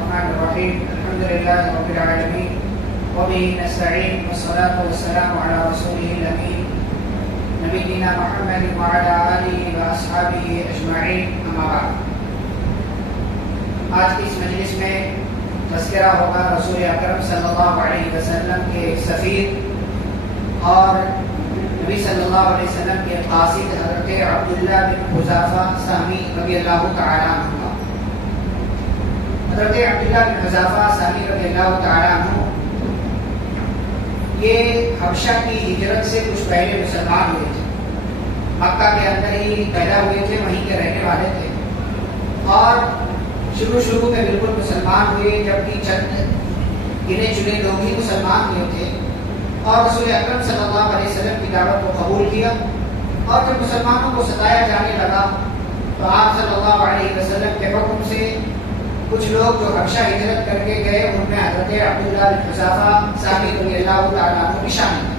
الرحمن الرحيم الحمد لله رب العالمين وبه نستعين والصلاة والسلام على رسوله الأمين نبينا محمد وعلى آله وأصحابه أجمعين أما بعد. آج کی اس مجلس میں تذکرہ ہوگا رسول اکرم صلی اللہ علیہ وسلم کے ایک سفیر اور نبی صلی اللہ علیہ وسلم کے قاصد حضرت عبداللہ بن حذافہ سہمی رضی اللہ تعالیٰ عنہ. حضرت عبداللہ بن حذافہ سہمی رضی اللہ تعالیٰ عنہ یہ حبشہ کی ہجرت سے کچھ پہلے مسلمان ہوئے تھے. مکہ کے اندر ہی پیدا ہوئے تھے, وہیں کے رہنے والے تھے اور شروع میں بالکل مسلمان ہوئے جبکہ چند گنے چنے لوگ ہی مسلمان ہوئے تھے اور رسول اکرم صلی اللہ علیہ وسلم کی دعوت کو قبول کیا. اور جب مسلمانوں کو ستایا جانے لگا تو آپ صلی اللہ علیہ وسلم کے حکم سے کچھ لوگ جو حبشہ ہجرت کر کے گئے ان میں حضرت عبداللہ بن حذافہ سہمی رضی اللہ تعالیٰ عنہ بھی شامل ہیں.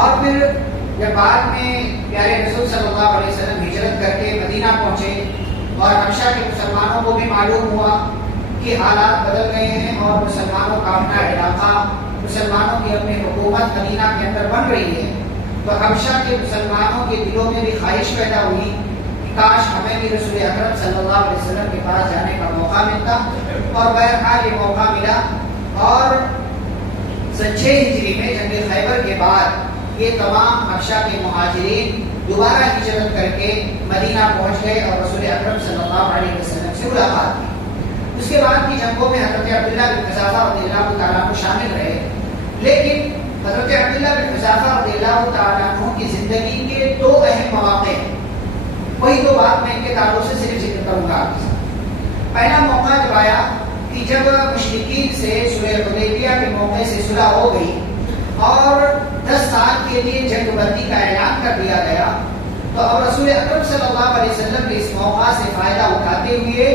اور پھر جب بعد میں پیارے رسول صلی اللہ علیہ وسلم ہجرت کر کے مدینہ پہنچے اور حبشہ کے مسلمانوں کو بھی معلوم ہوا کہ حالات بدل گئے ہیں اور مسلمانوں کا اپنا علاقہ, مسلمانوں کی اپنی حکومت مدینہ کے اندر بن رہی ہے, تو حبشہ کے مسلمانوں کے دلوں میں بھی خواہش پیدا ہوئی کہ کاش ہمیں بھی رسول اکرم صلی اللہ علیہ وسلم کے پاس جانے کا موقع ملتا. اور بہرحال یہ موقع ملا اور 6 ہجری میں جنگ خیبر کے بعد یہ تمام حبشہ کے مہاجرین دوبارہ ہجرت کر کے مدینہ پہنچ گئے اور رسول اکرم صلی اللہ علیہ وسلم سے ملاقات کی. اس کے بعد کی جنگوں میں حضرت عبداللہ بن حذافہ رضی اللہ تعالیٰ عنہ شامل رہے, لیکن حضرت عبداللہ بن حذافہ رضی اللہ تعالیٰ عنہ کی زندگی کے 2 اہم مواقع ہیں. وہی 2 بات میں ان کے تعلق سے صرف ذکر کروں گا. پہلا موقع جب آیا کہ جب مشرکین سے صلح حدیبیہ کے موقع سے صلح ہو گئی اور 10 سال کے لیے جنگ بندی کا اعلان کر دیا گیا, تو اب رسول اکرم صلی اللہ علیہ وسلم نے اس موقع سے فائدہ اٹھاتے ہوئے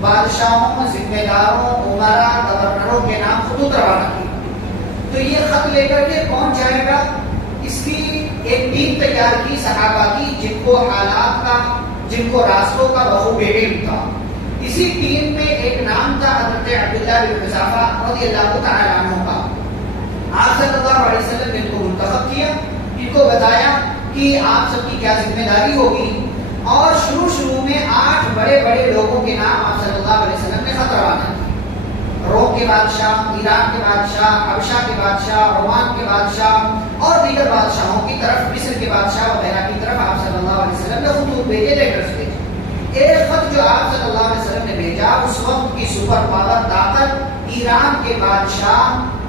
بادشاہوں, ذمہ داروں, عمراء, گورنروں کے نام خطوط روانہ کی. تو یہ خط لے کر کے کون جائے گا, اس کی ایک ٹیم تیار کی صحابہ کی جن کو حالات کا, جن کو راستوں کا بخوب علم تھا. اسی ٹیم میں ایک نام تھا حضرت عبداللہ بن حذافہ رضی اللہ تعالیٰ عنہ کا. آپ صلی اللہ علیہ وسلم نے ان کو منتخب کیا, ان کو بتایا کہ آپ سب کی کیا ذمہ داری ہوگی, اور شروع میں 8 بڑے لوگوں کے نام آپ صلی اللہ علیہ وسلم نے خط روانہ کیے. روم کے بادشاہ, ایران کے بادشاہ, حبشہ کے بادشاہ, رومان کے بادشاہ اور دیگر بادشاہوں کی طرف, مصر کے بادشاہ وغیرہ کی طرف آپ صلی اللہ علیہ وسلم نے خطوط بھیجے, لیٹرز بھیجے. ایک خط جو آپ صلی اللہ علیہ وسلم نے بھیجا, اس وقت کی سپر پاور طاقت ایران کے بادشاہ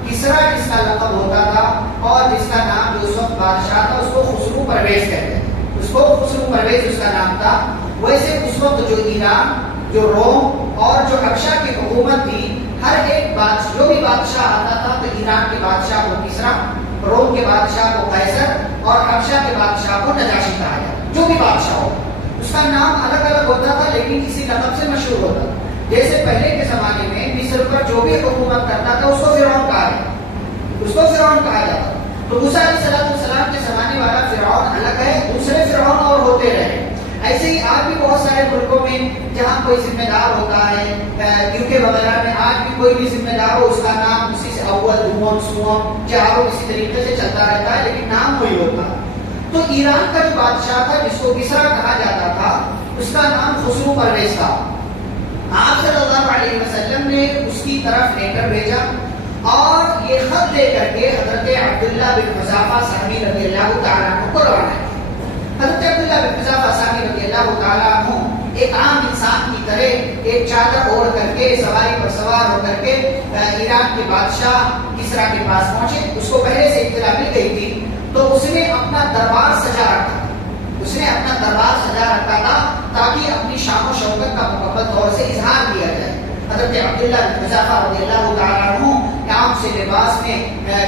کسرا جس کا لقب ہوتا تھا اور جس کا نام جو اس وقت بادشاہ تھا اس کو خسرو پرویز کہتے ہیں, اس کو خسرو پرویز اس کا نام تھا. ویسے اس وقت جو ایران, جو روم اور جو حبشہ کی حکومت تھی, ہر ایک بادشاہ, جو بھی بادشاہ آتا تھا تو ایران کے بادشاہ کو کسرا, روم کے بادشاہ کو قیصر اور حبشہ کے بادشاہ کو نجاشی کہا جاتا. جو بھی بادشاہ ہو اس کا نام الگ ہوتا تھا لیکن کسی لقب سے مشہور ہوتا تھا. جیسے پہلے کے زمانے میں مصر پر جو بھی حکومت کرتا تھا اس کو فرعون کہا جاتا, اس کو فرعون کہا جاتا. تو موسیٰ علیہ السلام کے زمانے والا فرعون الگ ہے, دوسرے فرعون اور ہوتے رہے. ایسے ہی آج بھی بہت سارے ملکوں میں جہاں کوئی ذمہ دار ہوتا ہے, یوکے وغیرہ میں آج بھی کوئی بھی ذمہ دار ہو اس کا نام اسی سے اول, دوم, سوم, چاروں اسی طریقے سے چلتا رہتا ہے لیکن نام وہی ہوتا ہے. تو ایران کا جو بادشاہ تھا جس کو کسرا کہا جاتا تھا اس کا نام خسرو پرویز تھا. آپ صلی اللہ علیہ وسلم نے اس کی طرف لیٹر بھیجا اور یہ خط دے کر کے حضرت عبداللہ بن حذافہ سہمی رضی اللہ تعالیٰ عنہ کو روانہ کیا. حضرت عبداللہ بن حذافہ سہمی رضی اللہ تعالیٰ عنہ ایک عام انسان کی طرح ایک چادر اوڑھ کر کے سواری پر سوار ہو کر کے ایران کے بادشاہ کسرا کے پاس پہنچے. اس کو پہلے سے اطلاع مل گئی تھی تو اس نے اپنا دربار سجا رکھا تھا تاکہ اپنی شان و شوکت کا مکمل طور سے اظہار کیا جائے. حضرت عبداللہ بن حذافہ رضی اللہ تعالیٰ عنہ عام سے لباس میں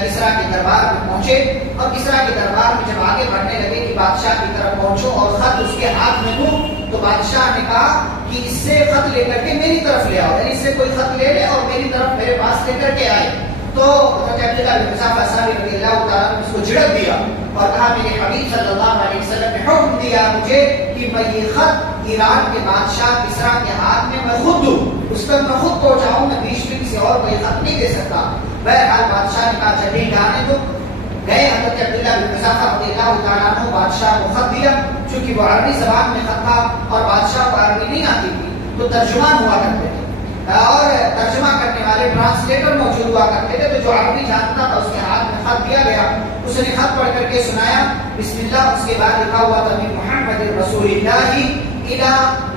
کسرا کے دربار میں پہنچے اور کسرا کے دربار میں جب آگے بڑھنے لگے کہ بادشاہ کی طرف پہنچو اور خط اس کے ہاتھ میں دوں, تو بادشاہ نے کہا کہ اس سے خط لے کر کے میری طرف لے آؤ, یعنی اس سے کوئی خط لے لے اور میری طرف میرے پاس لے کر کے آئے. تو حضرت عبداللہ بن حذافہ سہمی رضی اللہ تعالیٰ عنہ اس کو جھڑک دیا اور کہا میرے حبیب صلی اللہ علیہ وسلم نے حکم دیا مجھے کہ میں یہ خط ایران کے بادشاہ کسرا کے ہاتھ میں خود دوں, اس پر میں خود پہنچاؤں اور کوئی خط نہیں دے سکتا. بہرحال بادشاہ نے کہا چلیے جانے دو. گئے حضرت عبداللہ بن حذافہ رضی اللہ تعالیٰ عنہ بادشاہ کو خط دیا. چونکہ وہ عربی زبان میں خط تھا اور بادشاہ کو عربی نہیں آتی تھی تو ترجمان ہوا کرتے تھے اور ترجمہ کرنے والے ٹرانسلیٹر موجود ہوا کرتے تھے. تو جو عربی جانتا تھا اس کے ہاتھ میں خط دیا گیا. اس نے خط پڑھ کر کے سنایا بسم اللہ. اس کے بعد لکھا ہوا تھا محمد رسول اللہ الی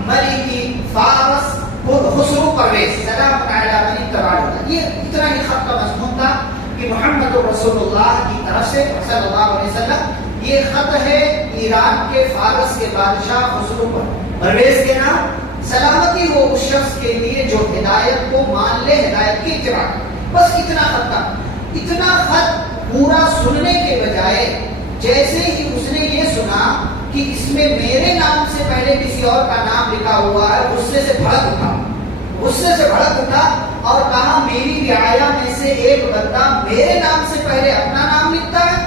ملک فارس خسرو پرویز سلام علی من تبعہ. یہ اتنا ہی خط کا مضمون تھا کہ محمد رسول اللہ کی طرف سے صلی اللہ علیہ وسلم. یہ خط ہے ایران کے فارس کے بادشاہ خسرو پرویز کے نام. سلامتی ہو اس شخص کے لیے جو ہدایت کو مان لے, ہدایت کی اتباع. بس اتنا خط تھا. اتنا خط پورا سننے کے بجائے جیسے ہی اس نے یہ سنا کہ اس میں میرے نام سے پہلے کسی اور کا نام لکھا ہوا ہے, غصے سے بھڑک اٹھا اور کہا میری رعایا میں سے ایک بندہ میرے نام سے پہلے اپنا نام لکھتا ہے.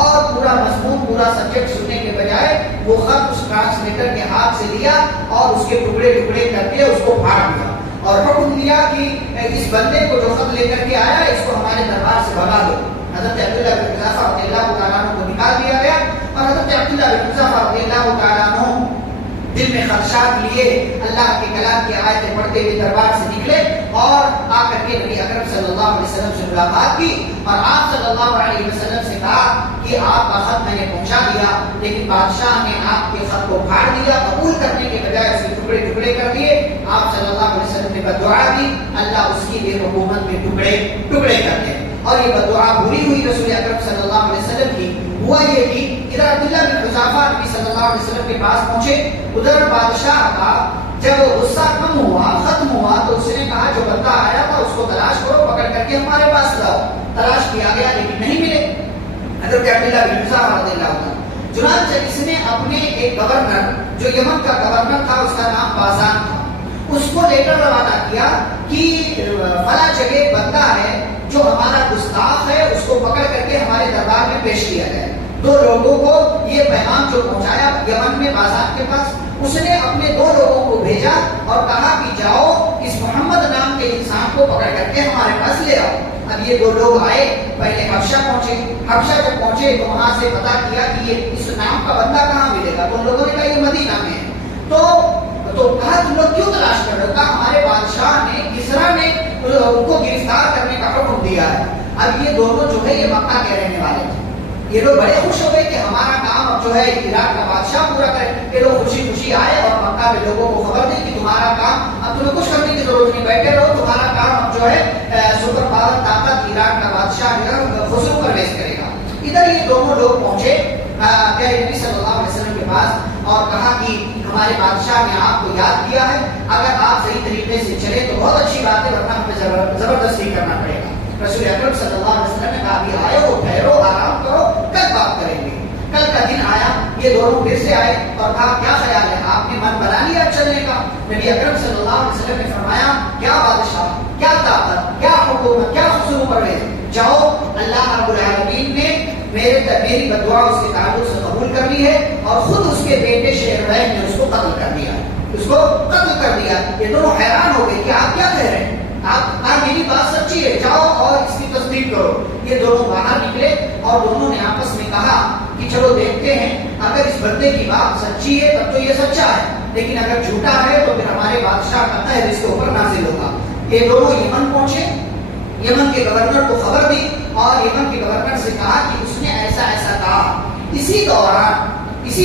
اور پورا مضمون پورا سبجیکٹ سننے کے بجائے وہ خط اس ٹرانسلیٹر کے ہاتھ سے لیا اور اس کے ٹکڑے ٹکڑے کر کے اس کو پھاڑ دیا اور حکم دیا کہ اس بندے کو جو خط لے کر کے آیا ہے اس کو ہمارے دربار سے بھگا دو. حضرت عبداللہ بن حذافہ رضی اللہ تعالیٰ عنہ کو نکال دیا گیا اور حضرت عبداللہ بن حذافہ رضی اللہ تعالیٰ عنہ دل میں خدشات لیے اللہ کے کلام کی آیتیں پڑھتے ہوئے دربار سے نکلے اور آ کر کے نبی اکرم صلی اللہ علیہ وسلم سے ملاقات کی اور آپ صلی اللہ علیہ وسلم سے کہا کہ آپ کا خط میں نے پہنچا دیا لیکن بادشاہ نے آپ کے خط کو پھاڑ دیا, قبول کرنے کے بجائے اس کے ٹکڑے ٹکڑے کر دیے. آپ صلی اللہ علیہ وسلم نے بددعا دی اللہ اس کی بھی حکومت میں ٹکڑے ٹکڑے کر دے. اور یہ بددعا بری ہوئی رسول اکرم صلی اللہ علیہ وسلم کی. ہوا یہ کہ ادھر عبداللہ بن حذافہ نبی صلی اللہ علیہ وسلم کے پاس پہنچے. ادھر بادشاہ کا جب غصہ کم ہوا, ختم ہوا تو اس نے کہا جو بندہ آیا تھا اس کو تلاش کرو, پکڑ کر کے ہمارے پاس لاؤ. تلاش کیا گیا لیکن نہیں ملے. حضرت عبداللہ بن حذافہ رضی اللہ عنہ چنانچہ اس نے اپنے ایک گورنر جو یمن کا گورنر تھا اس کا نام بازان تھا, اس کو لیٹر روانہ کیا کہ فلاں جگہ بندہ ہے جو ہمارا گستاخ ہے, اس کو پکڑ کر کے ہمارے دربار میں پیش کیا جائے. 2 لوگوں کو یہ پیغام جو پہنچایا یمن میں بازار کے پاس, اس نے اپنے 2 لوگوں کو بھیجا اور کہا کہ جاؤ اس محمد نام کے انسان کو پکڑ کر کے ہمارے پاس لے آؤ. اب یہ 2 لوگ آئے, پہلے حبشہ پہنچے. حبشہ جب پہنچے تو وہاں سے پتا کیا کہ یہ اس نام کا بندہ کہاں ملے گا. تو ان لوگوں نے کہا یہ مدینہ میں ہے. تو کہا تم لوگ کیوں تلاش کر رہے ہو؟ کہا ہمارے بادشاہ نے کسرا نے ان کو گرفتار کرنے کا حکم دیا ہے. اب یہ دونوں جو ہے یہ مکہ کے رہنے والے تھے. یہ لوگ بڑے خوش ہو گئے کہ ہمارا کام اب جو ہے عراق کا بادشاہ پورا کرے. یہ لوگ خوشی خوشی آئے اور مکہ میں لوگوں کو خبر دی کہ تمہارا کام اب تمہیں کچھ کرنے کی ضرورت نہیں, بیٹھے رہو, تمہارا کام اب جو ہے سپر پاور طاقت عراق کا بادشاہ جو ہے خسرو پرویز کرے گا. ادھر یہ دونوں لوگ پہنچے پیارے نبی صلی اللہ علیہ وسلم کے پاس اور کہا کہ ہمارے بادشاہ نے آپ کو یاد کیا ہے, اگر آپ صحیح طریقے سے چلے تو بہت اچھی بات ہے, ورنہ ہمیں زبردستی کرنا پڑے گا. رسول اکرم صلی اللہ علیہ وسلم نے کہا کہ آئے ہو, ٹھہرو, آرام کرو, کل بات کریں گے. کل کا دن آیا, یہ دونوں پھر سے آئے اور کہا کیا خیال ہے, آپ نے من بنا لیا چلنے کا؟ نبی اکرم صلی اللہ علیہ وسلم نے فرمایا کیا بادشاہ, کیا طاقت, کیا حکومت, کیا خسرو پرویز, جاؤ اللہ رب العالمین نے میری بددعا اس کے تعلق سے قبول کر لی ہے اور خود اس کے بیٹے شہربین نے اس کو قتل کر دیا, اس کو قتل کر دیا. یہ دونوں حیران ہو گئے کہ آپ کیا کہہ رہے ہیں, آپ میری بات سچی ہے, جاؤ اور اس کی تصدیق کرو. یہ دونوں باہر نکلے اور دونوں نے آپس میں کہا کہ چلو دیکھتے ہیں, اگر اس بندے کی بات سچی ہے تب تو یہ سچا ہے, لیکن اگر جھوٹا ہے تو پھر ہمارے بادشاہ کا قہر اس کے اوپر نازل ہوگا. یہ دونوں یمن پہنچے, یمن کے گورنر کو خبر دی اور یمن کے گورنر سے کہا کہ اس نے ایسا ایسا کہا. اسی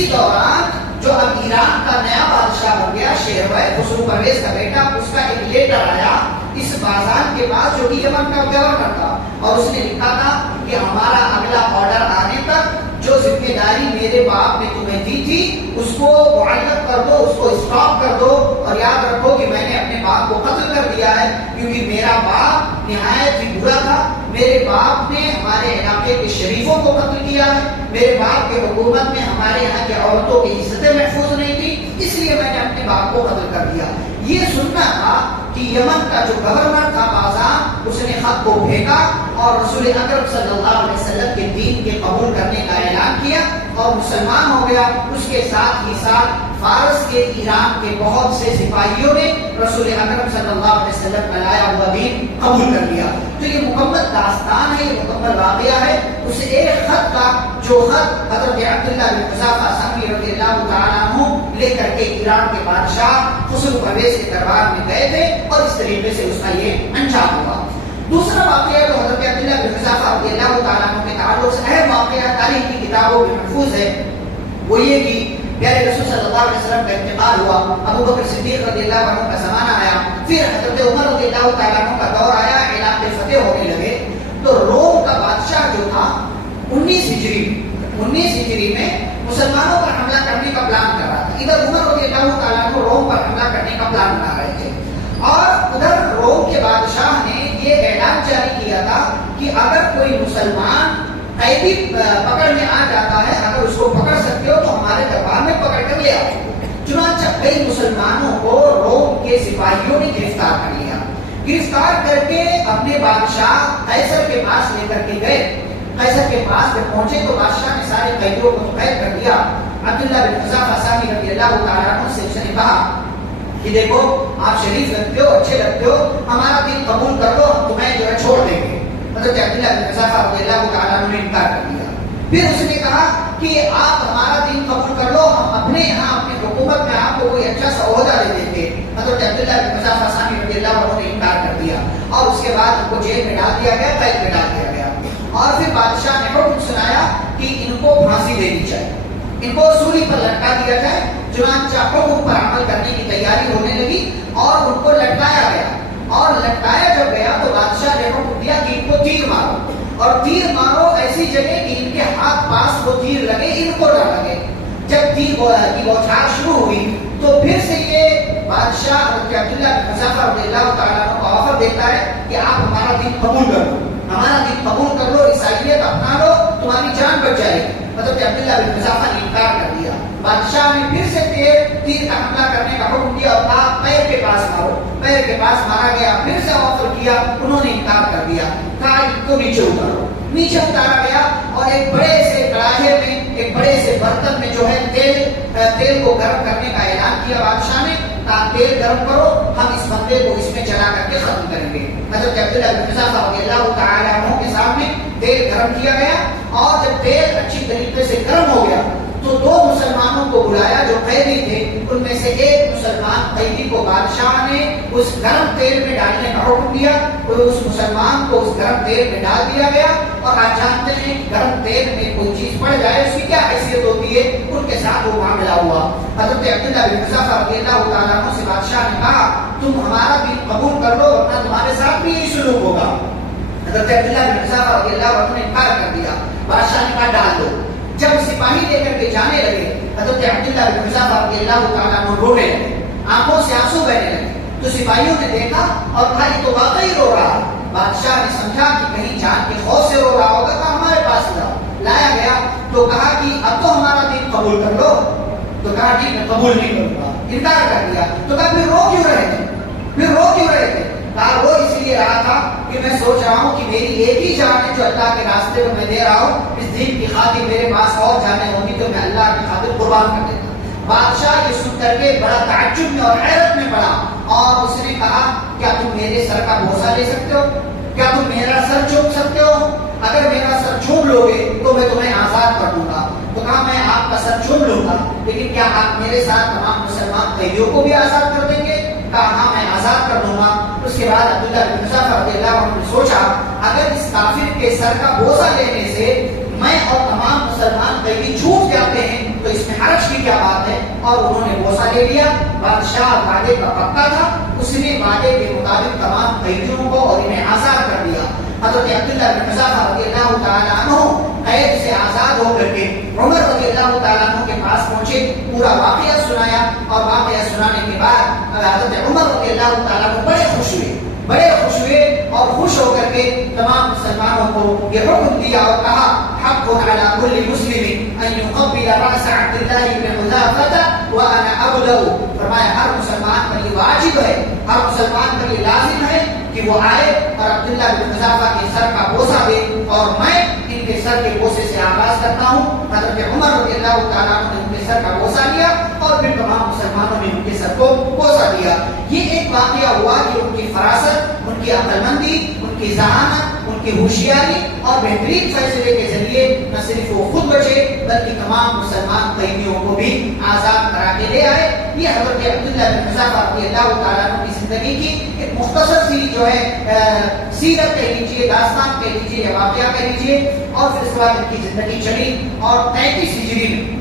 دوران جو اب ایران کا نیا بادشاہ بن گیا شہربین خسرو پرویز کا بیٹا, اس کا ایک لیٹر آیا اس بازان کے پاس جو کہ یمن کا گورنر تھا اور اس نے لکھا تھا کہ ہمارا اگلا آرڈر آنے تک جو ذمہ داری میرے باپ نے تمہیں دی تھی اس کو معلق کر دو, اس کو اسٹاپ کر دو اور یاد رکھو کہ میں نے اپنے باپ کو قتل کر دیا ہے کیونکہ میرا باپ نہایت ہی برا تھا. میرے باپ نے ہمارے علاقے کے شریفوں کو قتل کیا ہے, میرے باپ کی حکومت میں ہمارے یہاں کی عورتوں کی عزتیں محفوظ نہیں تھی, اس لیے میں نے اپنے باپ کو قتل کر دیا. یہ سننا تھا کہ یمن کا جو گورنر تھا بازان, اس نے خط کو پھینکا اور رسول اکرم صلی اللہ علیہ وسلم کے دین کے قبول کرنے کا اعلان کیا اور مسلمان ہو گیا. اس کے ساتھ ہی ساتھ فارس کے ایران کے بہت سے سپاہیوں نے رسول اکرم صلی اللہ علیہ وسلم کا لایا ہوا دین قبول کر لیا. تو یہ مکمل داستان ہے, یہ مکمل واقعہ ہے اس ایک خط کا, جو خط حضرت عبداللہ بن حذافہ سہمی رضی اللہ تعالیٰ عنہ لے کر کے ایران کے بادشاہ خسرو پرویز کے دربار میں گئے تھے, اور اس طریقے سے اس کا یہ انجام ہوا. دوسرا واقعہ جو حضرت عبداللہ بن حذافہ رضی اللہ تعالیٰ عنہ کے تعلق سے اہم واقعہ تاریخ کی کتابوں میں محفوظ ہے, وہ یہ کہ پیارے رسول صلی اللہ علیہ وسلم کا انتقال ہوا, ابو بکر صدیق رضی اللہ عنہ کا زمانہ آیا, پھر حضرت عمر رضی اللہ تعالیٰ عنہ کا دور آیا, علاقے فتح ہونے لگے. تو روم کا بادشاہ جو تھا 19 ہجری میں مسلمانوں پر حملہ کرنے کا پلان کر رہا تھا. ادھر عمر رضی اللہ تعالیٰ عنہ روم پر حملہ کرنے کا پلان بنا رہے تھے, اور ادھر روم کے بادشاہ نے یہ اعلان جاری کیا تھا کہ اگر کوئی مسلمان قیدی پکڑ میں آ جاتا ہے, اگر اس کو پکڑ سکتے ہو تو ہمارے دربار میں پکڑ کر لے آؤ. چنانچہ کئی مسلمانوں کو روم کے سپاہیوں نے گرفتار کر لیا. گرفتار کر کے اپنے بادشاہ قیصر کے پاس لے کر کے گئے. قیصر کے پاس جب پہنچے تو بادشاہ نے سارے قیدیوں کو قید کر دیا. عبداللہ بن حذافہ سہمی رضی اللہ تعالیٰ عنہ سے اس نے کہا کہ دیکھو آپ شریف لگتے ہو, اچھے لگتے ہو, ہمارا دین قبول کر لو, ہم تمہیں جو ہے چھوڑ دیں گے. حضرت عبداللہ بن حذافہ رضی اللہ تعالیٰ عنہ نے انکار کر دیا. پھر اس نے کہا کہ آپ ہمارا دین قبول کر لو, ہم اپنے یہاں اپنی حکومت میں آپ کو کوئی اچھا سا عہدہ دے دیں گے. حضرت عبداللہ بن حذافہ سہمی رضی اللہ عنہ نے انکار کر دیا, اور اس کے بعد ان کو جیل میں ڈال دیا گیا, قید میں ڈال دیا گیا. اور پھر بادشاہ نے حکم سنایا کہ ان کو پھانسی دینی چاہیے, ان کو سولی پر لٹکا دیا جائے. چنانچہ حکم پر عمل کرنے کی تیاری ہونے لگی اور ان کو لٹکایا گیا. اور لٹکایا جب گیا تو بادشاہ نے حکم دیا کہ ان کو تیر مارو, اور تیر مارو ایسی جگہ کہ ان کے ہاتھ پاس وہ تیر لگے, ان کو نہ لگے. جب تیر کی بوچھار شروع ہوئی تو پھر سے یہ بادشاہ حضرت عبداللہ بن حذافہ رضی اللہ تعالیٰ عنہ کا آفر دیتا ہے کہ آپ ہمارا دین قبول کر لو, ہمارا دین قبول کر لو, عیسائیت اپنا لو, تمہاری جان بچ جائے گی. حضرت عبداللہ بن حذافہ نے انکار کر دیا. بادشاہ نے پھر سے تیر کا حملہ کرنے کا حکم دیا, اور کہا پیر کے پاس مارو. پیر کے پاس مارا گیا. پھر سے آفر کیا, انہوں نے انکار کر دیا. کہا ان کو نیچے اتارو. نیچے اتارا گیا, اور ایک بڑے سے کڑاہے میں, ایک بڑے سے برتن میں جو ہے تیل کو گرم کرنے کا اعلان کیا بادشاہ نے. کہا تیل گرم کرو, ہم اس بندے کو اس میں چلا کر کے ختم کریں گے. حضرت عبداللہ بن حذافہ رضی اللہ تعالیٰ عنہ کے سامنے تیل گرم کیا گیا, اور جب تیل اچھی طریقے سے گرم ہو گیا تو دو مسلمانوں کو بلایا جو قیدی تھے. ان میں سے ایک مسلمان قیدی کو بادشاہ نے اس گرم تیل میں ڈالنے کا حکم دیا. اس مسلمان کو اس گرم تیل میں ڈال دیا گیا. اور آپ جانتے ہیں گرم تیل میں کوئی چیز پڑ جائے اس کی کیا حیثیت ہوتی ہے, ان کے ساتھ وہ معاملہ ہوا. حضرت عبداللہ بن حذافہ رضی اللہ تعالیٰ عنہ سے بادشاہ نے کہا تم ہمارا دین قبول کر لو, ورنہ تمہارے ساتھ بھی یہی سلوک ہوگا. حضرت عبداللہ بن حذافہ رضی اللہ عنہ نے انکار کر دیا. بادشاہ نے کہا ڈال دو. جب سپاہی لے کر کے جانے لگے, حضرت عبداللہ بن حذافہ رضی اللہ تعالیٰ عنہ رونے لگے, آنکھوں سے آنسو بہنے لگے. تو سپاہیوں نے دیکھا اور کہا یہ تو واقعی رو رہا. بادشاہ نے سمجھا کہ کہیں جان کے خوف سے رو رہا ہوگا, تو ہمارے پاس لایا گیا. تو کہا کہ اب تو ہمارا دین قبول کر لو. تو کہا ٹھیک ہے قبول نہیں کروں گا, انکار کر دیا. تو کہا پھر رو کیوں رہے تھے, پھر رو کیوں رہے تھے؟ کہا وہ اس لیے رہا تھا کہ میں سوچ رہا ہوں کہ میری ایک ہی جان ہے جو اللہ کے راستے میں دے رہا ہوں, اس دین کی خاطر میرے پاس اور جانیں ہوگی تو میں اللہ کی خاطر قربان کر دیتا. بادشاہ یہ سن کر کے بڑا تعجب میں اور حیرت میں پڑا, اور اس نے کہا کیا تم میرے سر کا بوسہ لے سکتے ہو, کیا تم میرا سر چوم سکتے ہو؟ اگر میرا سر چوم لو گے تو میں تمہیں آزاد کر دوں گا. تو کہا میں آپ کا سر چوم لوں گا, لیکن کیا آپ میرے ساتھ تمام مسلمان قیدیوں کو بھی آزاد کر دیں گے؟ کہا ہاں میں آزاد کر دوں گا. اس کے بعد عبداللہ بن حذافہ رضی اللہ عنہ نے سوچا اگر اس کافر کے سر کا بوسہ لینے سے میں اور تمام مسلمان قیدی چھوٹ جاتے ہیں تو اس میں حرج کی کیا بات ہے, اور انہوں نے بوسہ لے لیا. بادشاہ وعدے کا پکا تھا, اس نے وعدے کے مطابق تمام قیدیوں کو اور انہیں آزاد کر دیا. حضرت عبداللہ بن حذافہ رضی اللہ تعالیٰ عنہ قید سے آزاد ہو کر کے عمر رضی اللہ تعالیٰ عنہ کے پاس پہنچے, پورا واقعہ سنایا, اور واقعہ سنانے کے بعد حضرت عمر رضی اللہ تعالیٰ عنہ بڑے خوش ہوئے, اور خوش ہو کر کے تمام مسلمانوں کو یہ حکم دیا اور کہا حق علی کل مسلم ان يقبل راس عبد الله بن حذافة وانا ابلغ. فرمایا ہر مسلمان پر یہ واجب ہے, ہر مسلمان پر یہ لازم ہے کہ وہ آئے اور عبداللہ بن حذافہ کے سر کا بوسہ دے، اور میں ان کے سر کے بوسے سے آغاز کرتا ہوں۔ حضرت عمر رضی اللہ تعالیٰ عنہ نے ان کے سر کا بوسہ لیا اور پھر تمام مسلمانوں نے ان کے سر کو بوسہ دیا۔ یہ ایک واقعہ ہوا کہ ان کی فراست، ان کی عقل مندی، ان کی ذہانت، ان کی ہوشیاری اور بہترین فیصلے کے ذریعے نہ صرف وہ خود بچے بلکہ تمام مسلمان قیدیوں کو بھی آزاد کرا کے لے آئے۔ یہ حضرت عبداللہ بن حذافہ رضی اللہ تعالیٰ عنہ کی زندگی کی ایک مختصر سی جو ہے سیرت کہہ لیجیے، داستان کہہ لیجیے یا واقعہ کہہ لیجیے، اور پھر اس کے بعد ان کی زندگی چلی اور 33 ہجری میں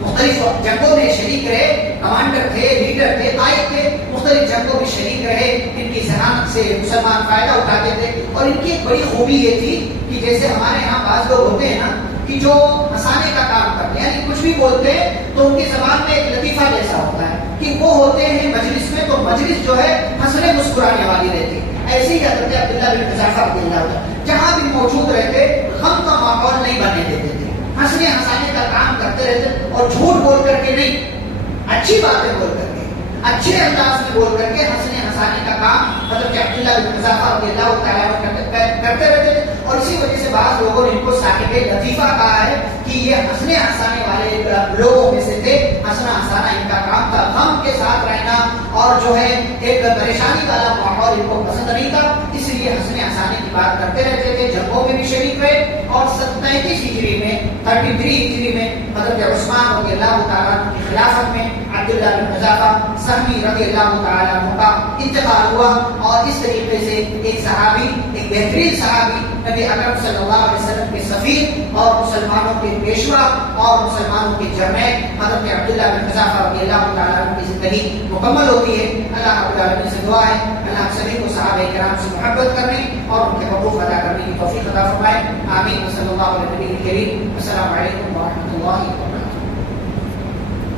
مختلف جنگوں میں شریک رہے، کمانڈر تھے، لیڈر تھے، قائد تھے، مختلف جنگوں میں شریک رہے۔ ان کی ذہانت سے مسلمان فائدہ اٹھاتے تھے، اور ان کی ایک بڑی خوبی یہ تھی کہ جیسے ہمارے یہاں بعض لوگ ہوتے ہیں نا کہ جو ہنسانے کا کام کرتے ہیں، یعنی کچھ بھی بولتے ہیں تو ان کی زبان میں ایک لطیفہ جیسا ہوتا ہے کہ وہ ہوتے ہیں مجلس میں تو مجلس جو ہے ہنسنے مسکرانے والی رہتی ہے۔ ایسے ہی حضرت عبداللہ بن حذافہ رضی اللہ عنہ جہاں بھی موجود رہتے غم کا ماحول نہیں بننے دیتے تھے، ہنسنے ہنسانے کا کام کرتے رہتے، اور جھوٹ بول کر کے نہیں، اچھی باتیں بول کر کے، اچھے انداز میں بول کر کے ہنسنے ہنسانے کا کام حضرت عبداللہ بن حذافہ رضی اللہ تعالیٰ عنہ کرتے رہتے تھے۔ اور اسی وجہ سے بعض لوگوں نے ان کو صاحب لطیفہ کہا ہے کہ یہ ہنسنے ہنسانے والے لوگوں میں سے تھے۔ ہنسنا ہنسانا ان کا کام تھا، غم کے ساتھ رہنا اور جو ہے ایک پریشانی والا ماحول ان کو پسند نہیں تھا، اس لیے ہنسنے ہنسانے کی بات کرتے رہتے تھے۔ جنگوں میں بھی شریک رہے، اور 37 ہجری میں 33 ہجری میں حضرت عثمان رضی اللہ تعالیٰ عنہ کی خلافت میں عبداللہ بن حذافہ سہمی رضی اللہ تعالیٰ عنہ کا انتقال ہوا، اور اس طریقے سے ایک صحابی، ایک بہترین صحابی، نبی اکرم صلی اللہ علیہ وسلم کے سفیر اور مسلمانوں کے پیشوا اور مسلمانوں کے جرنیل حضرت عبداللہ بن حذافہ رضی اللہ تعالیٰ عنہ کی زندگی مکمل ہوتی ہے۔ اللہ رب العالمین سے دعا ہے اللہ ہم سبھی کو صحابہ کرام سے محبت کرنے اور ان کے حقوق ادا کرنے کی توفیق عطا فرمائے۔ آمین۔ صلی اللہ علیہ وسلم۔ السلام علیکم ورحمۃ اللہ۔